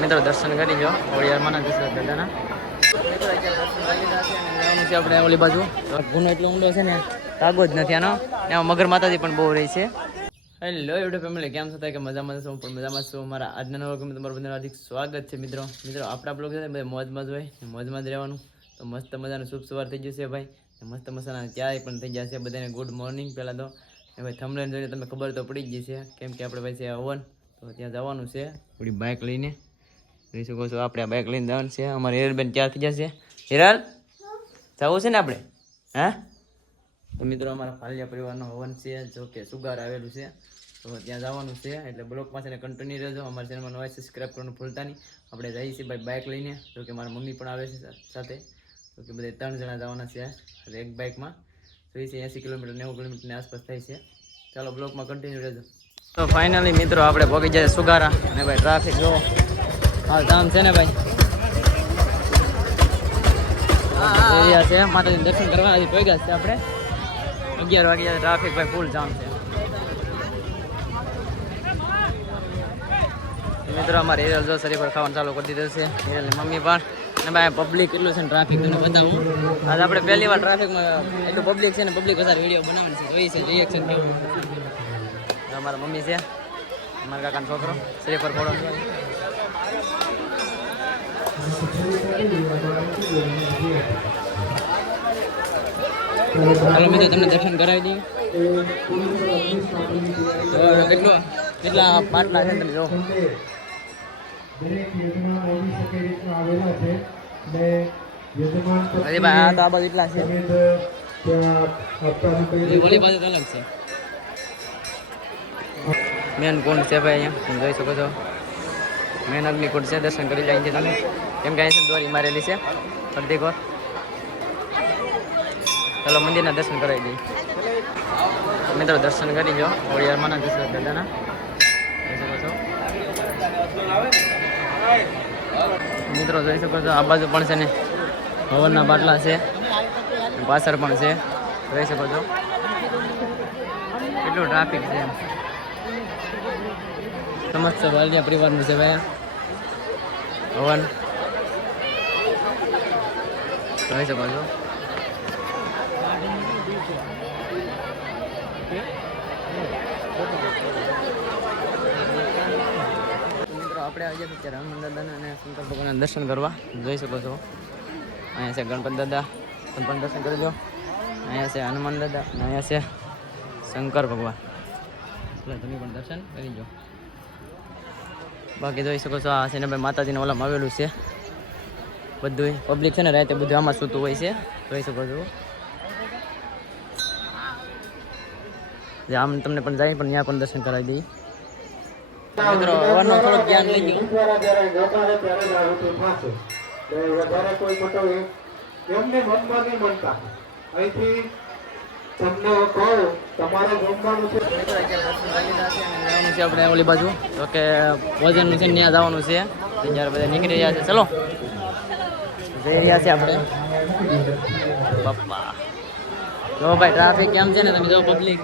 મિત્રો દર્શન કરી જો ઓળિયારમાં દશરથ દાદાના છે આપણે ઓલી બાજુ ગુનો એટલો ઊંડો છે ને તાગો જ નથી આનો. એમાં મગર માતાજી પણ બહુ રહી છે. હેલો યુટ્યુબ ફેમિલી, કેમ છો? કે મજામાં છું, પણ મજામાં છું. મારા આજના નવા વ્લોગમાં તમારું બધાનું હાર્દિક સ્વાગત છે. મિત્રો આપણા બ્લોગ છે ને બધા મોજમાં જ હોય, મોજમાં જ રહેવાનું. તો મસ્ત મજાનું શુભ સવાર થઈ ગયું છે ભાઈ. મસ્ત મજાના ચાય પણ થઈ ગયા છે બધાને. Good morning. પહેલાં તો ભાઈ થંબનેલ જોઈને તમને ખબર તો પડી જ ગઈ છે, કેમ કે આપણે ભાઈ છે હવન, તો ત્યાં જવાનું છે થોડી બાઇક લઈને. જોઈ શકો છો આપણે આ બાઇક લઈને જવાનું છે. અમારે હિરલબેન ક્યાં થઈ જશે? હિરલ જવું છે ને આપણે? હા, તો મિત્રો અમારા ફાલિયા પરિવારનો હવન છે, જો કે સુગાર આવેલું છે, તો ત્યાં જવાનું છે. એટલે બ્લોગમાં છે ને કન્ટિન્યુ રહેજો. અમારા ચેનલમાં નવા સબસ્ક્રાઈબ કરવાનું ભૂલતા નહીં. આપણે જઈએ છીએ ભાઈ બાઇક લઈને, જો કે મારા મમ્મી પણ આવે છે સાથે, તો કે બધા 3 જણા જવાના છે એક બાઇકમાં. તો એ છે 80 કિલોમીટર 90 કિલોમીટરની આસપાસ થાય છે. ચાલો બ્લોગમાં કન્ટિન્યુ રહેજો. તો ફાઇનલી મિત્રો આપણે પહોંચી જાય સુગારા. અને ભાઈ ટ્રાફિક જો હાલ જામ છે ને ભાઈ. એરિયા છે માતાજીનું દર્શન કરવા હજી પહોંચ્યા છે આપણે. 11 વાગ્યા ટ્રાફિક ભાઈ ફૂલ જામ છે. મિત્રો અમારે હિરલ જો શરીર પર ખાવાનું ચાલુ કરી દીધું છે. હિરલની મમ્મી પણ. અને ભાઈ પબ્લિક કેટલું છે ને ટ્રાફિક તમને બતાવું. આજે આપણે પહેલી વાર ટ્રાફિકમાં એટલું પબ્લિક છે ને, પબ્લિક વધારે વિડીયો બનાવવાનું છે, જોઈ છે રિએક્શન કેવું. અમારા મમ્મી છે, અમારા કાકાનો છોકરો શરીર પર ફોડો. ચાલો મિત્રો તમને દર્શન કરાવી દઈએ. કેટલા પાટલા છે તમે જો. અરે ભાઈ આ તો આ બાજુ એટલા છે, ઓલી બાજુ અલગ છે. મેન કુંડ છે ભાઈ, અહીંયા તમે જોઈ શકો છો. મેન અગ્નિકુંડ છે, દર્શન કરી જાય છે તમે, કેમ કે અહીંયા દોરી મારેલી છે અડધી કોર. ચાલો મંદિરના દર્શન કરાવી દઈએ. મિત્રો દર્શન કરી જો ઓળિયારમાં દશરથ દાદાના, જોઈ શકો છો. મિત્રો જોઈ શકો છો આ બાજુ પણ છે ને હવનના બાટલા છે, પાછળ પણ છે, જોઈ શકો છો. કેટલું ટ્રાફિક છે. સમસ્ત વાલિયા પરિવારનું છે ભાઈ હવન, જોઈ શકો છો. મિત્રો આપણે આવી ગયા ત્યારે હનુમાન દાદાના અને શંકર ભગવાનના દર્શન કરવા, જોઈ શકો છો. અહીંયા છે ગણપત દાદા, તમે પણ દર્શન કરજો. અહીંયા છે હનુમાન દાદા અને અહીંયા છે શંકર ભગવાન, એટલે તમે પણ દર્શન કરી જો. બાકી જોઈ શકો છો આ છે ને ભાઈ માતાજીના ઓલામાં આવેલું છે બધું. પબ્લિક છે ને રાતે બધું આમાં સૂતું હોય છે, જોઈ શકો છો. આમ તમને પણ જાય પણ ત્યાં પણ દર્શન કરાવી દઈએ. મિત્રો હવાનો થોડુંક જ્ઞાન લઈ ગયું. આપણે ઓલી બાજુ તો કે ભોજનનું છે ત્યાં જવાનું છે, જ્યારે બધા નીકળી રહ્યા છે. ચલો જઈ રહ્યા છે આપણે. પપ્પા જો ભાઈ ટ્રાફિક કેમ છે ને તમે જો. પબ્લિક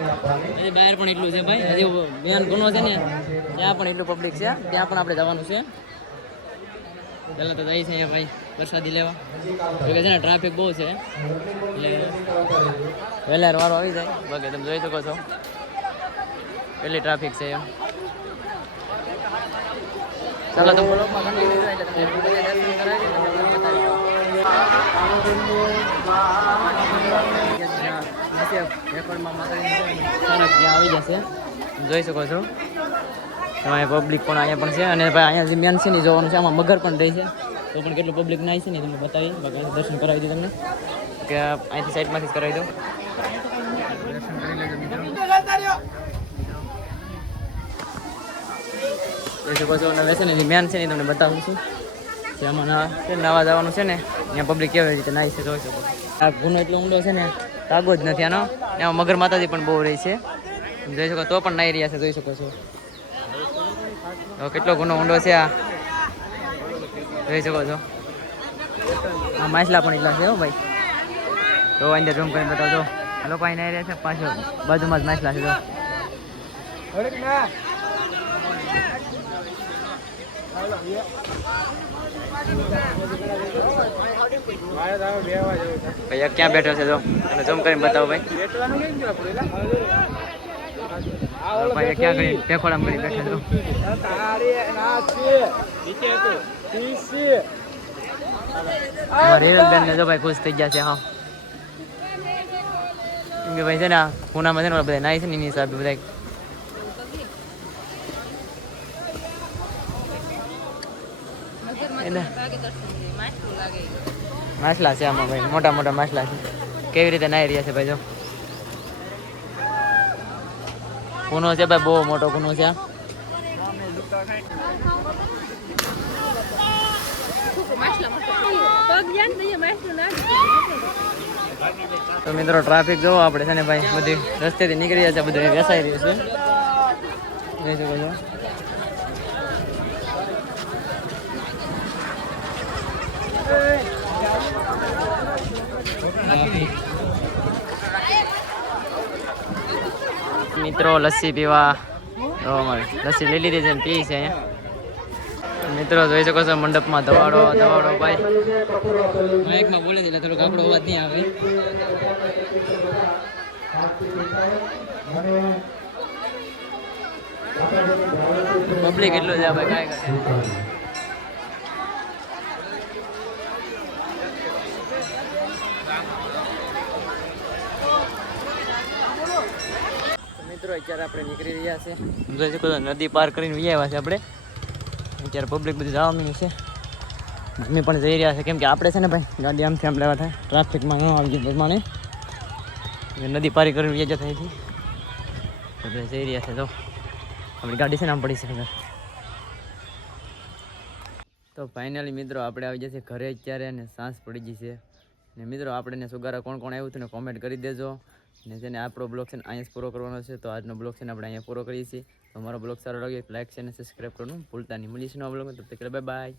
હજી બહાર પણ એટલું છે ભાઈ. હજી મેન ગુનો છે ને ત્યાં પણ એટલું પબ્લિક છે, ત્યાં પણ આપણે જવાનું છે. પહેલાં તો જઈ છે અહીંયા ભાઈ પ્રસાદી લેવા, જોકે છે ને ટ્રાફિક બહુ છે, એટલે વહેલા વારો આવી જાય. બાકી તમે જોઈ શકો છો કેટલી ટ્રાફિક છે એમ. ચાલો તો બ્લોગમાં કન્ટિન્યુ થાય એટલે તમને દર્શન કરાવી આવી જશે, જોઈ શકો છો. અહીંયા પબ્લિક પણ અહીંયા પણ છે. અને ભાઈ અહીંયા જે મેન છે ને જોવાનું છે, આમાં મગર પણ રહી છે, તો પણ કેટલું પબ્લિક નાય છે ને તમને બતાવી. બાકી દર્શન કરાવી દઉં તમને, કે અહીંથી સાઈડમાંથી જ કરાવી દઉં. દર્શન કરી લેજો મિત્રો, જોઈ શકો છો. અને છે ને જે મેન છે ને તમને બતાવું છું, જે આમાં નવા જવાનું છે ને ત્યાં પબ્લિક કેવી રીતે નાય છે, જોઈ શકો. આ ગુનો એટલો ઊંડો છે ને તાગો જ નથી આનો. એમાં મગર માતાજી પણ બહુ રહી છે, જોઈ શકો. તો પણ નાઈ રહ્યા છે, જોઈ શકો છો. કેટલો ગુનો ઊંડો છે આ, જોઈ શકો છો. આ માછલા પણ એટલા છે હો ભાઈ. તો અંદર રૂમ કરીને બતાવજો. લોકો અહીં નાઈ રહ્યા છે, પાછળ બાજુમાં જ માછલા છે. જો ભાઈ ક્યાં બેઠો છે જો તમે ઝૂમ કરીને બતાવો ભાઈ ભાઈ ક્યાં કરી ટેકોડામ કરી બેઠો છો રેવલબેન ને જો ભાઈ ખુશ થઈ ગયા છે હા કેમ કે ભાઈ છે ને પૂનામાં છે ને બધા નાઈ છે ને એની હિસાબે બધા માછલા છે આમાં ભાઈ મોટા મોટા માછલા છે કેવી રીતે નાઈ રહ્યા છે ભાઈ જો કુનો છે ભાઈ બહુ મોટો કુનો છે તો મિત્રો ટ્રાફિક જોવો આપણે છે ને ભાઈ બધી રસ્તેથી નીકળી જાય છે બધું વેસાઈ રહ્યું છે જઈ શકો છો મિત્રો લસ્સી પીવા લસ્સી લઈ લીધી છે ને પી છે અહીંયા મિત્રો જોઈ શકો છો મંડપમાં દવાડો ભાઈ માઇકમાં બોલે છે એટલે થોડોક આપણો અવાજ નહીં આવે પબ્લિક એટલું છે ભાઈ કાંઈ કરે મિત્રો અત્યારે આપણે નીકળી રહ્યા છે જોઈ શકો છો નદી પાર કરીને આવ્યા છે આપણે અત્યારે પબ્લિક બધું જવા માંડ્યું છે અમે પણ જઈ રહ્યા છે કેમ કે આપણે છે ને ભાઈ ગાડી આમથી આમ લેવા થાય ટ્રાફિકમાં ન આવી ગયું પ્રમાણે નદી પારી કરીને વ્યાજા થઈ હતી આપણે જઈ રહ્યા છે તો આપણી ગાડી છે ને આમ પડી છે તો ફાઇનલી મિત્રો આપણે આવી જશે ઘરે અત્યારે અને સાંજ પડી ગઈ છે ને મિત્રો આપણે સુગારા કોણ કોણ આવ્યું હતું ને કોમેન્ટ કરી દેજો ને છે ને આપણો બ્લોગ છે ને અહીંયા પૂરો કરવાનો છે તો આજનો બ્લોગ છે ને આપણે અહીંયા પૂરો કરીએ છીએ તો અમારો બ્લોગ સારો લાગ્યો લાઈક છે અને સબસ્ક્રાઈબ કરવાનું ભૂલતા નહીં મળીશું આ બ્લોગ તો બાય બાય.